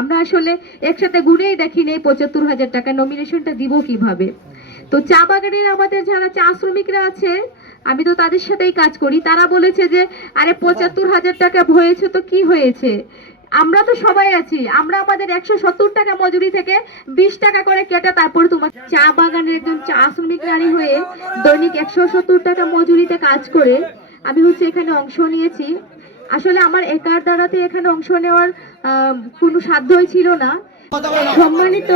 আমরা আসলে একসাথে গুনেই দেখিনি এই পঁচাত্তর হাজার টাকা নমিনেশনটা দিব কীভাবে? তো চা বাগানের আমাদের যারা চা শ্রমিকরা আছে, আমি তো তাদের সাথেই কাজ করি। তারা বলেছে যে, আরে, পঁচাত্তর হাজার টাকা হয়েছে তো কি হয়েছে? আমরা তো সবাই আছি। আমরা আমাদের একশো সত্তর টাকা মজুরি থেকে বিশ টাকা করে কেটে তারপর তোমার চা বাগানের একজন চা শ্রমিক নারী হয়ে দৈনিক একশো সত্তর টাকা মজুরিতে কাজ করে, আমি হচ্ছে এখানে অংশ নিয়েছি। আসলে আমার একার দ্বারাতে এখানে অংশ নেওয়ার কোনো সাধ্যই ছিল না। সম্মানিত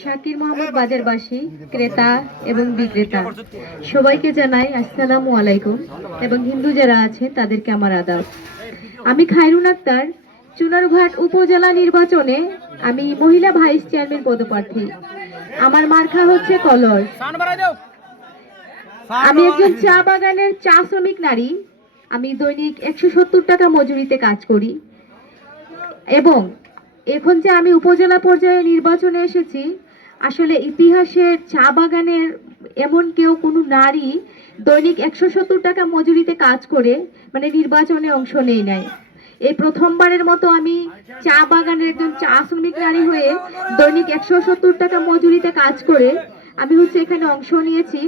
শাকির মোহাম্মদ বাজারবাসী, ক্রেতা এবং বিক্রেতা, সবাইকে জানাই আসসালামু আলাইকুম এবং হিন্দু যারা আছে তাদেরকে আমার আদাব। আমি খায়রুন আক্তার, চুনারঘাট উপজেলা নির্বাচনে আমি মহিলা ভাইস চেয়ারম্যান পদপ্রার্থী। আমার মার্কা হচ্ছে কলর। আমি একজন চা বাগানের চা শ্রমিক নারী। আমি দৈনিক একশো সত্তর টাকা মজুরিতে কাজ করি। এবং এখন যে আমি উপজেলা পর্যায়ে নির্বাচনে এসেছি, আসলে ইতিহাসের চা বাগানের এমন কেউ কোনো নারী দৈনিক একশো সত্তর টাকা মজুরিতে কাজ করে মানে নির্বাচনে অংশ নেই নাই। এই প্রথমবারের মতো আমি চা বাগানের একজন চা শ্রমিক নারী হয়ে দৈনিক একশো সত্তর টাকা মজুরিতে কাজ করে, আমি হচ্ছে এখানে অংশ নিয়েছি।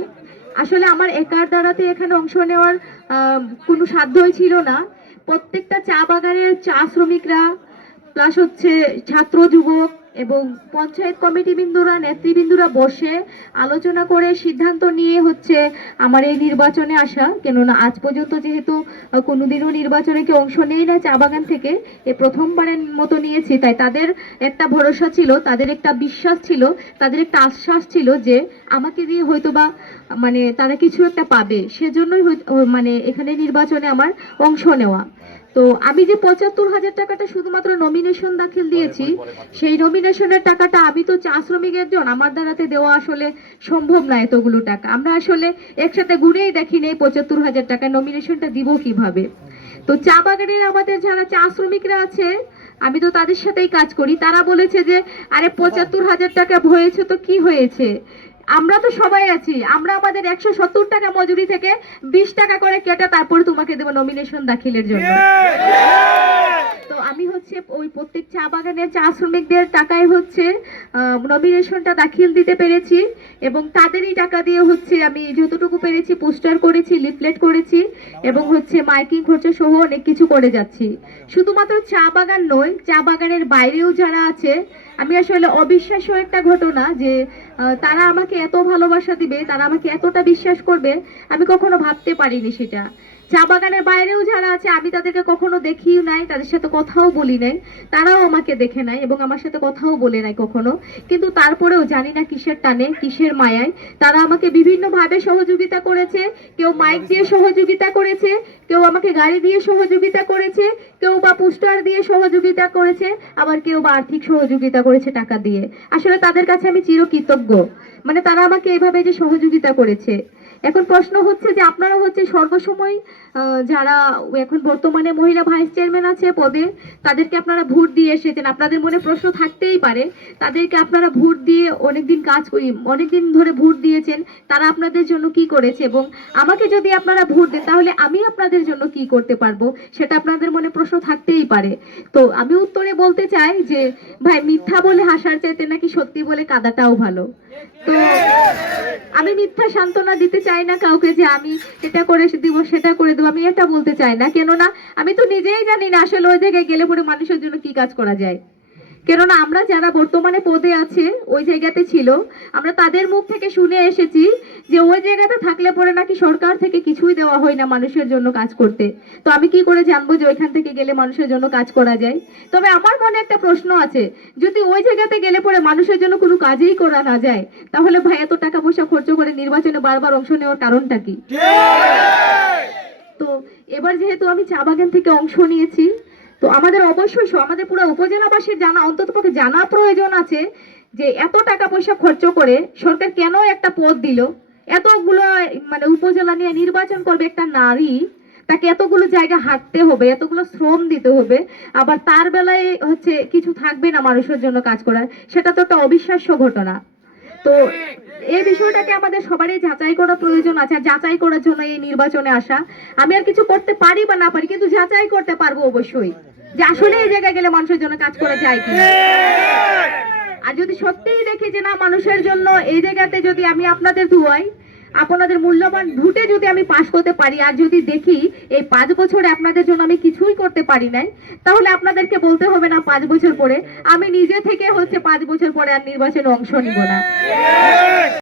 আসলে আমার একার দ্বারাতে এখানে অংশ নেওয়ার কোনো সাধ্যই ছিল না। প্রত্যেকটা চা বাগানের চা শ্রমিকরা প্লাস হচ্ছে ছাত্র যুবক এবং পঞ্চায়েত কমিটি বিন্দুরা নেতৃবৃন্দুরা বসে আলোচনা করে সিদ্ধান্ত নিয়ে হচ্ছে আমার এই নির্বাচনে আসা। কেননা আজ পর্যন্ত যেহেতু কোনোদিনও নির্বাচনে কেউ অংশ নেই না চা বাগান থেকে, এ প্রথমবারের মতো নিয়েছি। তাই তাদের একটা ভরসা ছিল, তাদের একটা বিশ্বাস ছিল, তাদের একটা আশ্বাস ছিল যে আমাকে দিয়ে হয়তো বা মানে তারা কিছু একটা পাবে। সেজন্যই মানে এখানে নির্বাচনে আমার অংশ নেওয়া। তো আমি যে পঁচাত্তর হাজার টাকাটা শুধুমাত্র নমিনেশন দাখিল দিয়েছি সেই নমিনেশনের টাকাটা আমি তো চা শ্রমিক একজন আমার দ্বারাতে দেওয়া আসলে সম্ভব না এতগুলো টাকা। আমরা আসলে একসাথে গুনেই দেখিনি এই পঁচাত্তর হাজার টাকা নমিনেশনটা দিব কীভাবে। তো চা বাগানের আমাদের যারা চা শ্রমিকরা আছে আমি তো তাদের সাথেই কাজ করি। তারা বলেছে যে আরে পঁচাত্তর হাজার টাকা হয়েছে তো কি হয়েছে? আমরা তো সবাই আছি। আমরা আমাদের একশো সত্তর টাকা মজুরি থেকে বিশ টাকা করে কেটে তারপর তোমাকে দেবো নমিনেশন দাখিলের জন্য। তো আমি হচ্ছে ওই প্রত্যেক চা বাগানের চা শ্রমিকদের টাকায় হচ্ছে নমিনেশনটা দাখিল দিতে পেরেছি এবং তাদেরই টাকা দিয়ে হচ্ছে আমি যতটুকু পেরেছি পোস্টার করেছি, লিফলেট করেছি এবং হচ্ছে মাইকিং খরচা সহ অনেক কিছু করে যাচ্ছি। শুধুমাত্র চা বাগান নয়, চা বাগানের বাইরেও যারা আছে, আমি আসলে অবিশ্বাস্য একটা ঘটনা যে তারা আমাকে এত ভালোবাসা দিবে, তারা আমাকে এতটা বিশ্বাস করবে, আমি কখনো ভাবতে পারিনি সেটা। চা বাগানের বাইরেও যারা আছে, আমি তাদেরকে কখনো দেখিও নাই, তাদের সাথে কথাও বলি নাই, তারাও আমাকে দেখে নাই এবং আমার সাথে কথাও বলে নাই কখনো। কিন্তু তারপরেও জানি না কিসের টানে, কিসের মায়ায়। তারা আমাকে বিভিন্নভাবে সহযোগিতা করেছে, কেউ মাইক দিয়ে সহযোগিতা করেছে, কেউ আমাকে গাড়ি দিয়ে সহযোগিতা করেছে, কেউ বা পোস্টার দিয়ে সহযোগিতা করেছে, আবার কেউ বা আর্থিক সহযোগিতা করেছে টাকা দিয়ে। আসলে তাদের কাছে আমি চিরকৃতজ্ঞ। মানে তারা আমাকে এভাবে যে সহযোগিতা করেছে এখন প্রশ্ন হচ্ছে যে আপনারা হচ্ছে সর্বসময় যারা এখন বর্তমানে মহিলা ভাইস চেয়ারম্যান আছে পদে, তাদেরকে আপনারা ভোট দিয়ে এসেছেন। আপনাদের মনে প্রশ্ন থাকতেই পারে, তাদেরকে আপনারা ভোট দিয়ে অনেকদিন কাজ করি, অনেকদিন ধরে ভোট দিয়েছেন, তারা আপনাদের জন্য কি করেছে? এবং আমাকে যদি আপনারা ভোট দেন, তাহলে আমি আপনাদের জন্য কি করতে পারব? সেটা আপনাদের মনে প্রশ্ন থাকতেই পারে। তো আমি উত্তরে বলতে চাই যে, ভাই, মিথ্যা বলে হাসার চাইতে নাকি সত্যি বলে কাদাটাও ভালো? তো আমি মিথ্যা সান্ত্বনা দিতে চাই না কাউকে যে আমি এটা করে দিব, সেটা করে দেবো, আমি এটা বলতে চাই না। কেননা, আমি তো নিজেই জানি না আসলে ওই জায়গায় গেলে পরে মানুষের জন্য কি কাজ করা যায়। কেননা, আমরা যারা বর্তমানে পদে আছে, ওই জায়গাতে ছিল, আমরা তাদের মুখ থেকে শুনে এসেছি যে ওই জায়গাতে থাকলে পরে নাকি সরকার থেকে কিছুই দেওয়া হয় না মানুষের জন্য কাজ করতে। তো আমি কি করে জানব যে ওইখান থেকে গেলে মানুষের জন্য কাজ করা যায়? তবে আমার মনে একটা প্রশ্ন আছে, যদি ওই জায়গাতে গেলে পরে মানুষের জন্য কোনো কাজেই করা না যায়, তাহলে ভাই এত টাকা পয়সা নির্বাচনে বারবার অংশ নেওয়ার কারণটা কি? তো এবার যেহেতু আমি চা বাগান থেকে অংশ নিয়েছি, তো আমাদের অবশ্যই আমাদের পুরো উপজেলাবাসীর জানা অন্তত পক্ষে জানা প্রয়োজন আছে যে এত টাকা পয়সা খরচ করে সরকার কেন একটা পদ দিল? এতগুলো মানে উপজেলা নিয়ে নির্বাচন করবে একটা নারী, তাকে এতগুলো জায়গা হাঁটতে হবে, এতগুলো শ্রম দিতে হবে, আবার তার বেলায় হচ্ছে কিছু থাকবে না মানুষের জন্য কাজ করার, সেটা তো একটা অবিশ্বাস্য ঘটনা। তো এই বিষয়টাকে আমাদের সবারই যাচাই করা প্রয়োজন আছে যাচাই করার জন্য এই নির্বাচনে আসা। আমি আর কিছু করতে পারি বা না পারি, কিন্তু যাচাই করতে পারব অবশ্যই। যে আসলে এই জায়গায় গেলে মানুষের জন্য কাজ করা যায় কি আর যদি সত্যিই দেখি যে না, মানুষের জন্য এই জায়গাতে যদি আমি আপনাদের দুয়াই আপনাদের মূল্যবান ভোটে যদি আমি পাশ করতে পারি, আর যদি দেখি এই পাঁচ বছরে আপনাদের জন্য আমি কিছুই করতে পারি নাই, তাহলে আপনাদেরকে বলতে হবে না পাঁচ বছর পরে। আমি নিজে থেকে হচ্ছে পাঁচ বছর পরে আর নির্বাচনে অংশ নিব না।